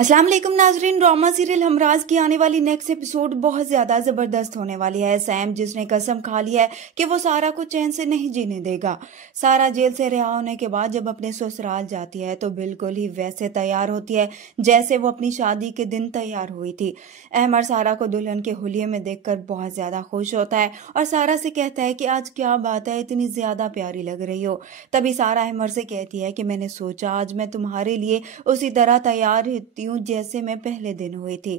अस्सलाम वालेकुम नाजरीन। ड्रामा सीरियल हमराज की आने वाली नेक्स्ट एपिसोड बहुत ज्यादा जबरदस्त होने वाली है। सैम जिसने कसम खा ली है कि वो सारा को चैन से नहीं जीने देगा। सारा जेल से रिहा होने के बाद जब अपने ससुराल जाती है तो बिल्कुल ही वैसे तैयार होती है जैसे वो अपनी शादी के दिन तैयार हुई थी। अहमद सारा को दुल्हन के हुलिये में देखकर बहुत ज्यादा खुश होता है और सारा से कहता है कि आज क्या बात है, इतनी ज्यादा प्यारी लग रही हो। तभी सारा अहमद से कहती है कि मैंने सोचा आज मैं तुम्हारे लिए उसी तरह तैयार होती हूँ जैसे मैं पहले दिन हुई थी।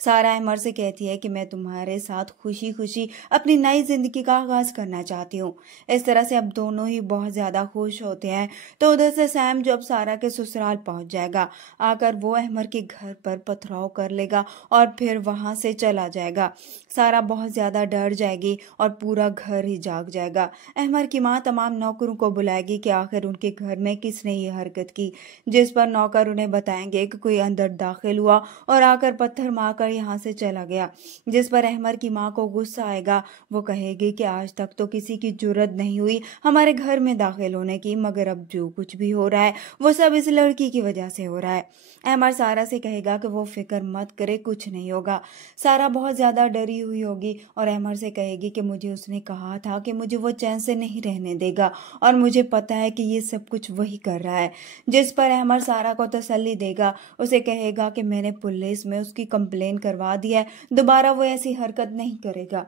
सारा अहमद से कहती है कि मैं तुम्हारे साथ खुशी खुशी अपनी नई जिंदगी का आगाज करना चाहती हूँ। इस तरह से अब दोनों ही बहुत ज्यादा खुश होते हैं। तो उधर से सैम जब सारा के ससुराल पहुंच जाएगा, आकर वो अहमद के घर पर पथराव कर लेगा और फिर वहां से चला जाएगा। सारा बहुत ज्यादा डर जाएगी और पूरा घर ही जाग जाएगा। अहमद की माँ तमाम नौकरों को बुलाएगी कि आखिर उनके घर में किसने ये हरकत की, जिस पर नौकर उन्हें बताएंगे कि कोई अंदर दाखिल हुआ और आकर पत्थर मारकर यहाँ से चला गया। जिस पर अहमद की माँ को गुस्सा आएगा। वो कहेगी कि आज तक तो किसी की जुर्रत नहीं हुई हमारे घर में दाखिल होने की, मगर अब जो कुछ भी हो रहा है वो सब इस लड़की की वजह से हो रहा है। अहमद सारा से कहेगा कि वो फिक्र मत करे, कुछ नहीं होगा। सारा बहुत ज्यादा डरी हुई होगी और अहमद से कहेगी कि मुझे उसने कहा था कि मुझे वो चैन से नहीं रहने देगा और मुझे पता है कि ये सब कुछ वही कर रहा है। जिस पर अहमद सारा को तसल्ली देगा, उसे कहेगा कि मैंने पुलिस में उसकी कंप्लेन करवा दी है, दोबारा वो ऐसी हरकत नहीं करेगा।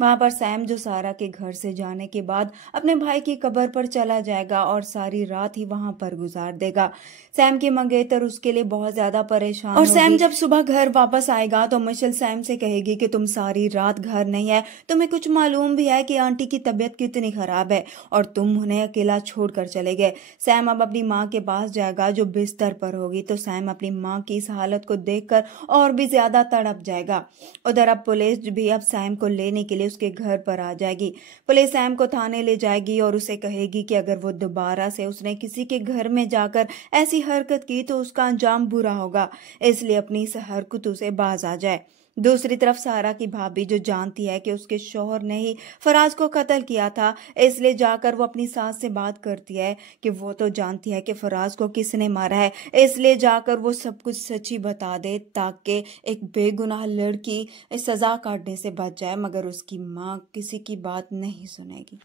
वहां पर सैम जो सारा के घर से जाने के बाद अपने भाई की कब्र पर चला जाएगा और सारी रात ही वहां पर गुजार देगा। सैम की मंगेतर उसके लिए बहुत ज्यादा परेशान और सैम जब सुबह घर वापस आएगा तो मिशेल सैम से कहेगी कि तुम सारी रात घर नहीं है, तुम्हें कुछ मालूम भी है कि आंटी की तबीयत कितनी खराब है और तुम उन्हें अकेला छोड़कर चले गए। सैम अब अपनी माँ के पास जाएगा जो बिस्तर पर होगी, तो सैम अपनी माँ की इस हालत को देखकर और भी ज्यादा तड़प जाएगा। उधर अब पुलिस भी अब सैम को लेने के लिए उसके घर पर आ जाएगी। पुलिस सैम को थाने ले जाएगी और उसे कहेगी कि अगर वो दोबारा से उसने किसी के घर में जाकर ऐसी हरकत की तो उसका अंजाम बुरा होगा, इसलिए अपनी इस हरकतों से बाज आ जाए। दूसरी तरफ सारा की भाभी जो जानती है कि उसके शौहर ने ही फराज को कत्ल किया था, इसलिए जाकर वो अपनी सास से बात करती है कि वो तो जानती है कि फराज को किसने मारा है, इसलिए जाकर वो सब कुछ सच्ची बता दे ताकि एक बेगुनाह लड़की सजा काटने से बच जाए, मगर उसकी माँ किसी की बात नहीं सुनेगी।